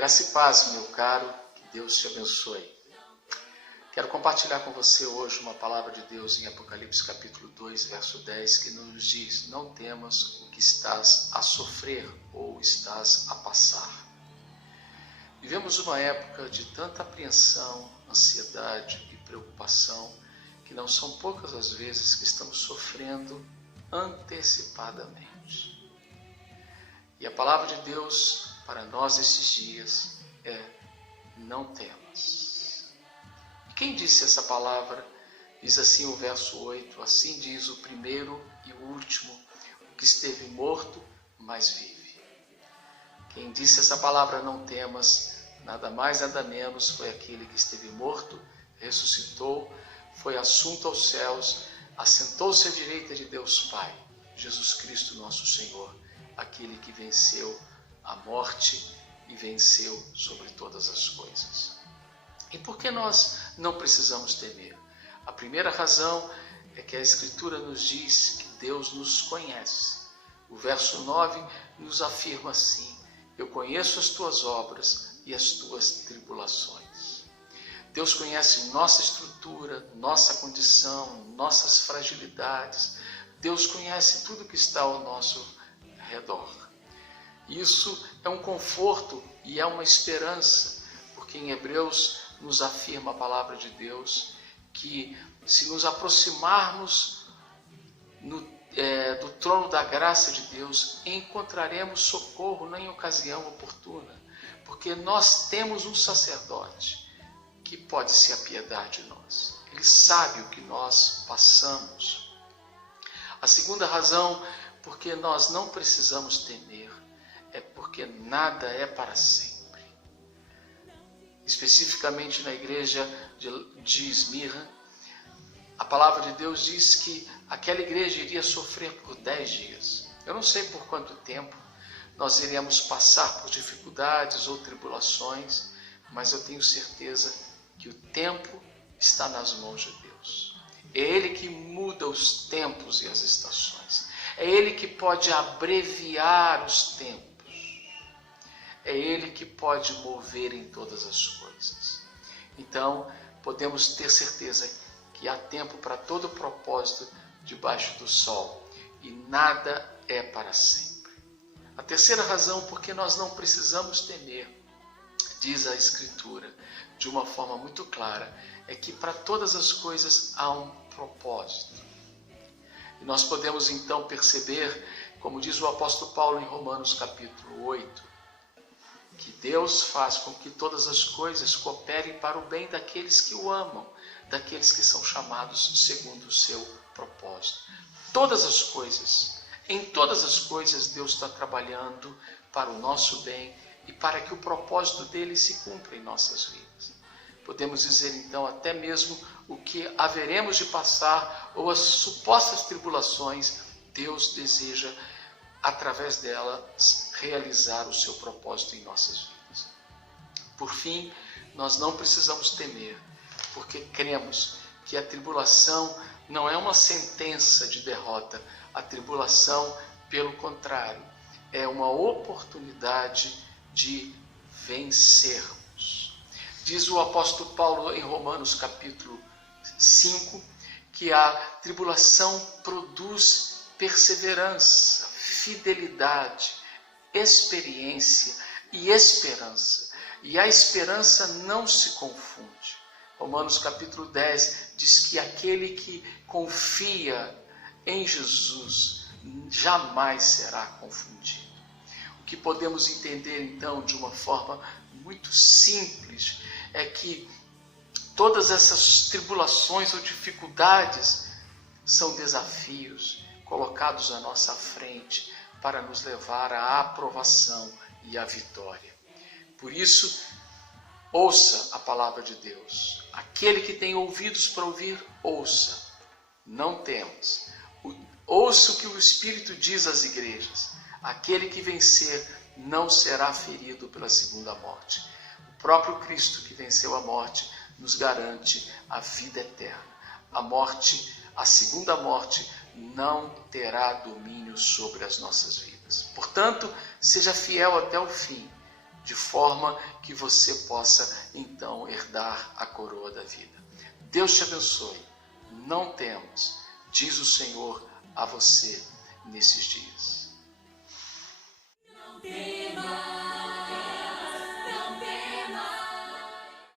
Graça e paz, meu caro, que Deus te abençoe. Quero compartilhar com você hoje uma palavra de Deus em Apocalipse capítulo 2, verso 10, que nos diz: não temas o que estás a sofrer ou estás a passar. Vivemos uma época de tanta apreensão, ansiedade e preocupação, que não são poucas as vezes que estamos sofrendo antecipadamente. E a palavra de Deus para nós esses dias é: não temas. E quem disse essa palavra? Diz assim o verso 8: assim diz o primeiro e o último, o que esteve morto, mas vive. Quem disse essa palavra, não temas, nada mais nada menos foi aquele que esteve morto, ressuscitou, foi assunto aos céus, assentou-se à direita de Deus Pai, Jesus Cristo nosso Senhor, aquele que venceu a morte e venceu sobre todas as coisas. E por que nós não precisamos temer? A primeira razão é que a Escritura nos diz que Deus nos conhece. O verso 9 nos afirma assim: eu conheço as tuas obras e as tuas tribulações. Deus conhece nossa estrutura, nossa condição, nossas fragilidades. Deus conhece tudo que está ao nosso redor. Isso é um conforto e é uma esperança, porque em Hebreus nos afirma a palavra de Deus que se nos aproximarmos do trono da graça de Deus, encontraremos socorro em ocasião oportuna, porque nós temos um sacerdote que pode se apiedar de nós. Ele sabe o que nós passamos. A segunda razão porque nós não precisamos temer é porque nada é para sempre. Especificamente na igreja de Esmirna, a palavra de Deus diz que aquela igreja iria sofrer por 10 dias. Eu não sei por quanto tempo nós iremos passar por dificuldades ou tribulações, mas eu tenho certeza que o tempo está nas mãos de Deus. É Ele que muda os tempos e as estações. É Ele que pode abreviar os tempos. É Ele que pode mover em todas as coisas. Então, podemos ter certeza que há tempo para todo propósito debaixo do sol, e nada é para sempre. A terceira razão porque nós não precisamos temer, diz a Escritura de uma forma muito clara, é que para todas as coisas há um propósito. E nós podemos então perceber, como diz o apóstolo Paulo em Romanos capítulo 8, que Deus faz com que todas as coisas cooperem para o bem daqueles que o amam, daqueles que são chamados segundo o seu propósito. Todas as coisas, em todas as coisas Deus está trabalhando para o nosso bem e para que o propósito dele se cumpra em nossas vidas. Podemos dizer então até mesmo o que haveremos de passar ou as supostas tribulações, Deus deseja através delas realizar o seu propósito em nossas vidas. Por fim, nós não precisamos temer, porque cremos que a tribulação não é uma sentença de derrota. A tribulação, pelo contrário, é uma oportunidade de vencermos. Diz o apóstolo Paulo em Romanos capítulo 5 que a tribulação produz perseverança, fidelidade, experiência e esperança. E a esperança não se confunde. Romanos capítulo 10 diz que aquele que confia em Jesus jamais será confundido. O que podemos entender então de uma forma muito simples é que todas essas tribulações ou dificuldades são desafios colocados à nossa frente para nos levar à aprovação e à vitória. Por isso, ouça a palavra de Deus. Aquele que tem ouvidos para ouvir, ouça. Não temas. Ouça o que o Espírito diz às igrejas. Aquele que vencer não será ferido pela segunda morte. O próprio Cristo que venceu a morte nos garante a vida eterna. A morte, a segunda morte, não terá domínio sobre as nossas vidas. Portanto, seja fiel até o fim, de forma que você possa então herdar a coroa da vida. Deus te abençoe. Não temas, diz o Senhor a você nesses dias.